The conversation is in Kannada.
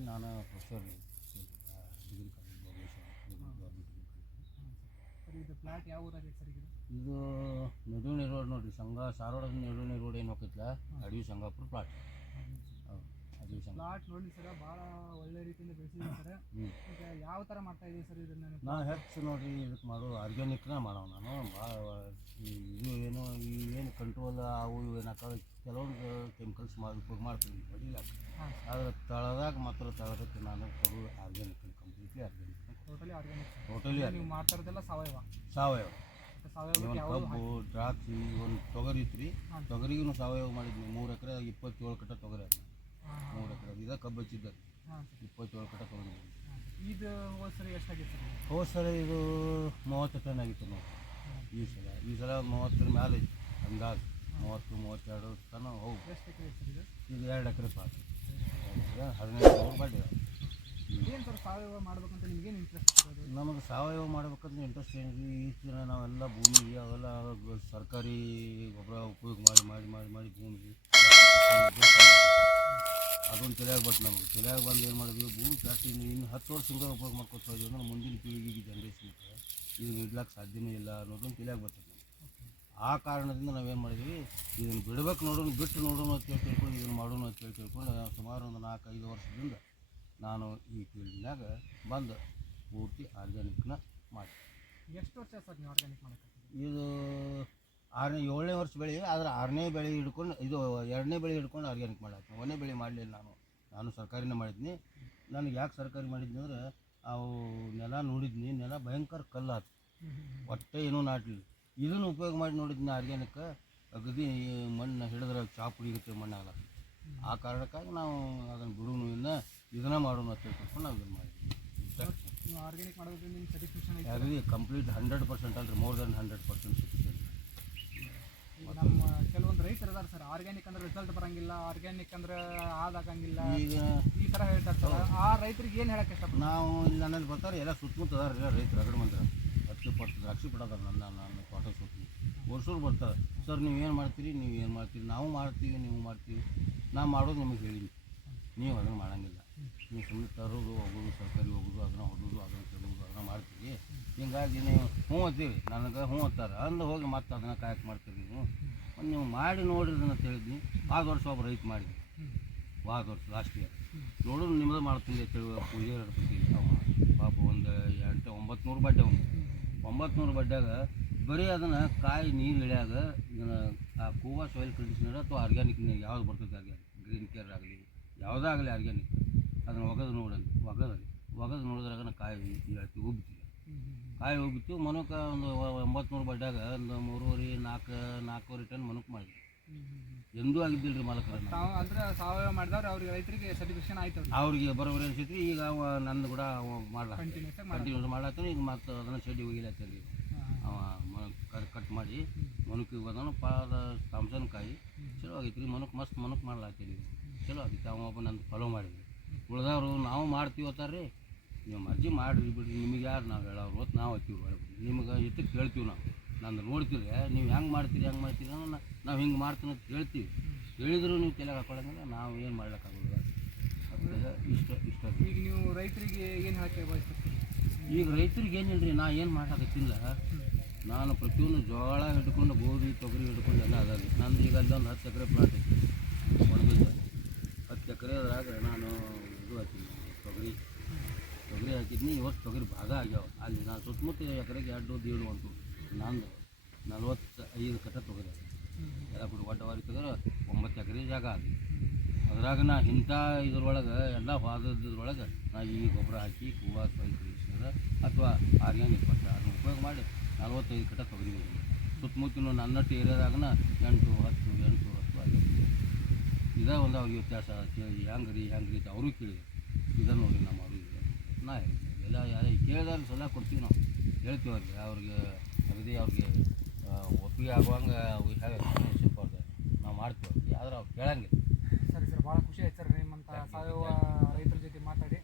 ಮಾಡಿ ನಾನು professor degree college government sir ಇದು ಪ್ಲಾಟ್ ಯಾವ ಊರಾಗೈತೆ ಸರ್ ಇದು? ಇದು ಮೆದುಣಿ ರೋಡ್ ನೋಡಿರಿ, ಧಾರವಾಡದ ಮೆದುಣಿ ರೋಡ್ ಏನು ಹೋಗ್ತೈತಿಲ್ಲ, ಅಡವಿ ಸಂಗಾಪುರ ಪ್ಲಾಟ್. ಹೌದು, ಅಡವಿ ಸಂಗಾಪುರ ಪ್ಲಾಟ್ ನೋಡಿರಿ ಸರ್, ಭಾಳ ಒಳ್ಳೆ ರೀತಿಯಿಂದ ಬೆಳೆಸಿದ್ದೀವಿ ಸರ್. ಈಗ ಯಾವ ಥರ ಮಾಡ್ತಾ ಇದ್ದೀವಿ ಸರ್ ಇದನ್ನು? ನಾನು ಹೆಚ್ಚು ನೋಡಿರಿ ಇದಕ್ಕೆ ಮಾಡೋ ಆರ್ಗ್ಯಾನಿಕ್ನ ಮಾಡೋ ನಾನು ಭಾಳ ಇದು ಏನು ಕಂಟ್ರೋಲ್ ಅವು ಏನಾಕ ಕೆಲವೊಂದು ಕೆಮಿಕಲ್ಸ್ ಉಪಯೋಗ ಮಾಡ್ತೀನಿ ಹೊಡಿಲ್ಲ. ಆದರೆ ತಳದಾಗ ಮಾತ್ರ ತಳದಕ್ಕೆ ನಾನು ಕೊಡೋದು ಆರ್ಗ್ಯಾನಿಕ್, ಕಂಪ್ಲೀಟ್ಲಿ ಆರ್ಗ್ಯಾನಿಕ್, ಟೋಟಲಿ ನೀವು ಮಾಡ್ತಾ ಇರೋದೆಲ್ಲ ಸಾವಯವ. ಕಬ್ಬು, ದ್ರಾಕ್ಷಿ, ಒಂದು ತೊಗರಿ ಇತ್ತು ರೀ, ತೊಗರಿಗೂ ಸಾವಯವ ಮಾಡಿದ್ವಿ. 3 ಎಕರೆ 27 ಕಟ್ಟ ತೊಗರಿ ಆಯ್ತು. 3 ಎಕರೆ ಇದ ಕಬ್ಬು ಹಚ್ಚಿದ್ದೆ, 27 ಕಟ್ಟ ತೊಗರಿ. ಇದು ಹೋದ ಸರಿ ಎಷ್ಟಾಗಿತ್ತು ಸರ್? ಹೋದ ಸಲ ಇದು 30 ಟನ್ ಆಗಿತ್ತು ನೋಡಿ. ಈ ಸಲ 30 ಮೇಲೆ ಐತಿ, ಅಂದಾಜು 30-32 ಟನ್ ಹೋಗಿ. ಎಷ್ಟು ಎಕರೆ ಸರ್ ಇದು? ಇದು 2 ಎಕರೆ ಪಾಸ್, 15 ಬಡ್ಡಿ. ಏನು ಸರ್ ಸಾವಯವ ಮಾಡ್ಬೇಕಂತ ನಿಮಗೇನು ಇಂಟ್ರೆಸ್ಟ್ ಇರೋದು? ನಮಗೆ ಸಾವಯವ ಮಾಡ್ಬೇಕಂತ ಇಂಟ್ರೆಸ್ಟ್ ಏನಿದೆ, ಈಚಿನ ನಾವೆಲ್ಲ ಭೂಮಿಗೆ ಅವೆಲ್ಲ ಸರ್ಕಾರಿ ಗೊಬ್ಬರ ಉಪಯೋಗ ಮಾಡಿ ಭೂಮಿಗೆ ಅದೊಂದು ತಲೆಯಾಗಿ ಬಂತು ನಮಗೆ. ತಲೆಯಾಗಿ ಬಂದು ಏನು ಮಾಡಿದ್ವಿ, ಭೂಮಿ ಜಾಸ್ತಿ ಇನ್ನು 10 ವರ್ಷದಿಂದ ಉಪಯೋಗ ಮಾಡ್ಕೊತಾ ಇದ್ದೀವಿ ಅಂದ್ರೆ ಮುಂದಿನ ಪೀಳಿಗೆಗೆ ಜನ್ರೇಷನ್ಗೆ ಇದನ್ನು ಇಡ್ಲಿಕ್ಕೆ ಸಾಧ್ಯನೇ ಇಲ್ಲ ಅನ್ನೋದೊಂದು ತಲೆಯಾಗಿ ಬರ್ತದೆ ನಮಗೆ. ಆ ಕಾರಣದಿಂದ ನಾವೇನು ಮಾಡಿದ್ವಿ, ಇದನ್ನು ಬಿಡ್ಬೇಕು ನೋಡೋಣ, ಬಿಟ್ಟು ನೋಡೋಣ ಅಂತ ತಿಳ್ಕೊಂಡು ಇದನ್ನು ಮಾಡೋಣ ಅಂತ ತಿಳ್ಕೊಂಡು ಸುಮಾರು ಒಂದು 4-5 ವರ್ಷದಿಂದ ನಾನು ಈ ಫೀಲ್ಡ್ನಾಗ ಬಂದು ಪೂರ್ತಿ ಆರ್ಗ್ಯಾನಿಕ್ನ ಮಾಡಿ. ಎಷ್ಟು ವರ್ಷ ಸರ್ ನೀವು ಆರ್ಗ್ಯಾನಿಕ್ ಮಾಡೋಕ್ಕೆ? ಇದು 7ನೇ ವರ್ಷ ಬೆಳೆ, ಆದರೆ 6ನೇ ಬೆಳೆ ಹಿಡ್ಕೊಂಡು, ಇದು 2ನೇ ಬೆಳೆ ಹಿಡ್ಕೊಂಡು ಆರ್ಗ್ಯಾನಿಕ್ ಮಾಡಾಕ್ತೀನಿ. 1ನೇ ಬೆಳೆ ಮಾಡಲಿಲ್ಲ ನಾನು ಸರ್ಕಾರಿನೇ ಮಾಡಿದ್ನಿ. ನನಗೆ ಯಾಕೆ ಸರ್ಕಾರಿ ಮಾಡಿದ್ನಿ ಅಂದರೆ, ಅವು ನೆಲ ನೋಡಿದ್ನಿ, ನೆಲ ಭಯಂಕರ ಕಲ್ಲಾತು, ಒಟ್ಟೆ ಏನೂ ನಾಟಲಿಲ್ಲ. ಇದನ್ನು ಉಪಯೋಗ ಮಾಡಿ ನೋಡಿದ್ನಿ ಆರ್ಗ್ಯಾನಿಕ್, ಅಗದಿ ಮಣ್ಣು ಹಿಡಿದ್ರೆ ಚಾಪುಡಿ ಇರುತ್ತೆ, ಮಣ್ಣು ಆಗಲ್ಲ. ಆ ಕಾರಣಕ್ಕಾಗಿ ನಾವು ಅದನ್ನು ಬಿಡೋನು ಇದನ್ನ ಮಾಡೋಣ ಅಂತ ತಿಳ್ಕೊಂಡು ನಾವು ಇದನ್ನು ಮಾಡಿದ್ವಿ. ನೀವು ಆರ್ಗ್ಯಾನಿಕ್ ಮಾಡೋದ್ರಿಂದ ನಿಮ್ಮ ಸ್ಯಾಟಿಸ್ಫ್ಯಾಕ್ಷನ್ ಐತೆ? ಅಗದಿ ಕಂಪ್ಲೀಟ್ 100% ಅಲ್ರಿ, ಮೋರ್ ದೆನ್ 100% ಸಿಗ್ತದೆ. ನಮ್ಮ ಕೆಲವೊಂದು ರೈತರು ಇದಾರೆ ಸರ್, ಆರ್ಗ್ಯಾನಿಕ್ ಅಂದ್ರೆ ರಿಸಲ್ಟ್ ಬರಂಗಿಲ್ಲ, ಆರ್ಗ್ಯಾನಿಕ್ ಅಂದ್ರೆ ಆದಾಗಂಗಿಲ್ಲ, ಈಗ ಈ ಥರ ಹೇಳ್ತಾರೆ ಸರ್. ಆ ರೈತರಿಗೆ ಏನು ಹೇಳಕ್ಕೆ ಇಷ್ಟಪಡ್ತಾರೆ? ನಾವು ಇಲ್ಲಿ ನನ್ನಲ್ಲಿ ಬರ್ತಾರೆ, ಎಲ್ಲ ಸುತ್ತಮುತ್ತ ಅದಾರ ರೈತರು, ರಗಡ ಮಂದಿರ 10 ದ್ರಾಕ್ಷಿ ಪಡೋದಾರ ನನ್ನ ತೋಟ ಸುತ್ತ ವರ್ಷರು ಬರ್ತಾರೆ. ಸರ್ ನೀವೇನು ಮಾಡ್ತೀರಿ, ನಾವು ಮಾಡ್ತೀವಿ, ನೀವು ಮಾಡ್ತೀವಿ, ನಾವು ಮಾಡೋದು ನಿಮಗೆ ಹೇಳೀನಿ, ನೀವು ಅದನ್ನು ಮಾಡೋಂಗಿಲ್ಲ. ನೀವು ಸುಮ್ಮನೆ ತರೋದು ಹೋಗೋದು, ಸರ್ಕಾರಿ ಹೋಗೋದು, ಅದನ್ನು ಹೊಡೋದು, ಅದನ್ನು ತರೋದು, ಅದನ್ನು ಮಾಡ್ತೀವಿ. ಹಿಂಗಾಗಿ ನೀವು ಅಂತೀವಿ, ನನಗೆ ಅಂತಾರೆ ಅಂದು ಹೋಗಿ ಮತ್ತೆ ಅದನ್ನು ಕಾಯಕ್ಕೆ ಮಾಡ್ತೀರಿ. ನೀವು ಮಾಡಿ ನೋಡಿರಿ ಅಂತ ಹೇಳಿದ್ನಿ. ಆದ ವರ್ಷ ಒಬ್ಬ ರೈತ ಮಾಡಿದ್ವಿ, ವರ್ಷ ಲಾಸ್ಟ್ ಇಯರ್ ನೋಡೋದು ನಿಮ್ಮದು ಮಾಡ್ತೀನಿ ಪೂಜೆ ನಡ್ಕೊತೀವಿ. ಪಾಪ ಒಂದು 900 ಬಡ್ಡೆ, 900 ಬಡ್ಡ್ಯಾಗ ಬರೀ ಅದನ್ನು ಕಾಯಿ ನೀರು ಇಳಿಯಾಗ ಇದನ್ನು ಆ ಕೂವಾ ಸಾಯಿಲ್ ಕಂಡೀಷನರ್ ಅಥವಾ ಆರ್ಗ್ಯಾನಿಕ್ ಯಾವ್ದು ಬರ್ತೈತೆ, ಆರ್ಗ್ಯಾನಿಕ್ ಗ್ರೀನ್ ಕೇರ್ ಆಗಲಿ ಯಾವುದಾಗಲಿ ಆರ್ಗ್ಯಾನಿಕ್, ಅದನ್ನು ಒಗೆದು ಒಗೆದು ನೋಡಿದ್ರಾಗ ಕಾಯಿ ಹೇಳ್ತೀವಿ, ಉಬ್ಬಿತೀವಿ. ಕಾಯಿ ಉಬ್ಬಿತ್ತು ಮನಕ್ಕೆ ಒಂದು 900 ಬಡ್ಡ್ಯಾಗ ಒಂದು 3.5-4 ಟನ್ ಮನಕ್ಕೆ ಮಾಡಿದ್ವಿ. ಎಂದೂ ಆಗಿದ್ದಿಲ್ಲ ರೀ ಮಾಲಕರ. ಅಂದ್ರೆ ಸಾವಯವ ಮಾಡಿದವ್ರು ಅವ್ರಿಗೆ ರೈತರಿಗೆ ಸ್ಯಾಟಿಸ್ಫ್ಯಾಕ್ಷನ್ ಆಯ್ತು, ಅವ್ರಿಗೆ ಬರೋಬ್ಬರಿ ಅನ್ಸೈತಿ. ಈಗ ನಂದು ಕೂಡ ಕಂಟಿನ್ಯೂಸ್ ಮಾಡ್ಲಾತೀನಿ. ಈಗ ಮತ್ತೆ ಅದನ್ನು ಶೆಡ್ಡಿ ಹೋಗಿಲತ್ತೀರಿ, ಕಟ್ ಮಾಡಿ ಮನಕ್ಕೆ ಅದನ್ನು ಥಾಮ್ಸನ್ ಕಾಯಿ ಚಲೋ ಆಗೈತಿ ರೀ. ಮನಕ್ಕೆ ಮನಕ್ಕೆ ಮಾಡ್ಲಾತ್ತೀರಿ, ಚಲೋ ಆಗೈತಿ. ಒಬ್ಬ ನಂದು ಫಾಲೋ ಮಾಡಿದ್ವಿ. ಉಳ್ದವ್ರು ನಾವು ಮಾಡ್ತೀವಿ ಅಂತಾರೆ ರೀ, ನೀವು ಮರ್ಜಿ ಮಾಡಿರಿ ಬಿಡ್ರಿ, ನಿಮಗೆ ಯಾರು ನಾವು ಹೇಳೋರು ಹೊತ್ತು ನಾವು ಹತ್ತೀವಿ. ನಿಮಗೆ ಎತ್ತಕ್ಕೆ ಹೇಳ್ತೀವಿ, ನಾವು ನಂದು ನೋಡ್ತೀರಿ, ನೀವು ಹೆಂಗೆ ಮಾಡ್ತೀರಿ ಅನ್ನೋ ನಾವು ಹಿಂಗೆ ಮಾಡ್ತೀನಿ ಅಂತ ಹೇಳ್ತೀವಿ. ಹೇಳಿದ್ರು ನೀವು ತಲೆಗೆ ಹಾಕೊಳ್ಳೋಂಗಿಲ್ಲ, ನಾವು ಏನು ಮಾಡ್ಲಿಕ್ಕಾಗೋದಿಲ್ಲ. ಇಷ್ಟ ಈಗ ನೀವು ರೈತರಿಗೆ ಏನು ಹೇಳಕ್ಕೆ ಬಯಸ್ತೀರಿ? ಈಗ ರೈತರಿಗೆ ಏನಿಲ್ಲ ರೀ, ನಾ ಏನು ಮಾಡೋಕತ್ತಿಲ್ಲ. ನಾನು ಪ್ರತಿಯೊಂದು ಜೋಳ ಹಿಡ್ಕೊಂಡು, ಗೋಧಿ, ತೊಗರಿ ಹಿಡ್ಕೊಂಡು ಎಲ್ಲ ಅದಾವೆ. ನಂದು ಈಗ ಅಲ್ಲೊಂದು 10 ಎಕರೆ ಪ್ಲಾಟ್ ಐತಿ, ಒಣಗಿದ್ದ 10 ಎಕರೆ ಅದ್ರಾಗ ನಾನು ಇದು ಹಾಕಿದ್ನಿ, ತೊಗರಿ ಹಾಕಿದ್ನಿ. ಇವತ್ತು ತೊಗರಿ ಭಾಗ ಆಗ್ಯಾವ. ಅಲ್ಲಿ ನಾನು ಸುತ್ತಮುತ್ತ ಎಕರೆಗೆ 2-1 ಅಂತು. ನಂದು 45 ಕಟ್ಟ ತೊಗರಿ ಎಲ್ಲ ಕೂಡ ಒಟ್ಟವಾರಿ ತೆಗೆದ್ರೆ 9 ಎಕರೆ ಜಾಗ ಅದು. ಅದ್ರಾಗ ನಾ ಇಂಥ ಇದ್ರೊಳಗೆ ಎಲ್ಲ ವಾದದ್ರೊಳಗೆ ನಾ ಈ ಗೊಬ್ಬರ ಹಾಕಿ ಕೂವಾ ಸಾಯಿಲ್ ಕಂಡೀಷನರ್ ಅಥವಾ ಆರ್ಗ್ಯಾನಿಕ್ ಪಟ್ಟ ಅದನ್ನು ಉಪಯೋಗ ಮಾಡಿ 45 ಕಟ್ಟ ತೊಗರಿ ಹೋಗಿ ಸುತ್ತಮುತ್ತಿನ ನನ್ನಟ್ಟು ಏರಿಯಾದಾಗನ 8-10 ಆಗಿದೆ. ಇದೇ ಒಂದು ಅವ್ರಿಗೆ ವ್ಯತ್ಯಾಸ ಹೆಂಗ್ರಿ ಅಂತ ಅವ್ರಿಗೆ ಕೇಳಿದೆ. ಇದನ್ನು ನೋಡಿ ನಮ್ಮ ಅವ್ರಿಗೆ ನಾ ಹೇಳಿದ್ವಿ, ಎಲ್ಲ ಕೇಳಿದಾಗ ಸಲಹೆ ಕೊಡ್ತೀವಿ, ನಾವು ಹೇಳ್ತೀವಿ ಅವ್ರಿಗೆ ಅಗದಿ ಅವ್ರಿಗೆ ಒಪ್ಪಿಗೆ ಆಗುವಂಗೆ ನಾವು ಮಾಡ್ತೀವಿ. ಆದ್ರೆ ಅವ್ರು ಕೇಳಂಗಿಲ್ಲ. ಸರಿ ಸರ್, ಭಾಳ ಖುಷಿ ಆಯ್ತು ಸರ್ ನಿಮ್ಮಂಥ ಸಾವಯವ ರೈತರ ಜೊತೆ ಮಾತಾಡಿ.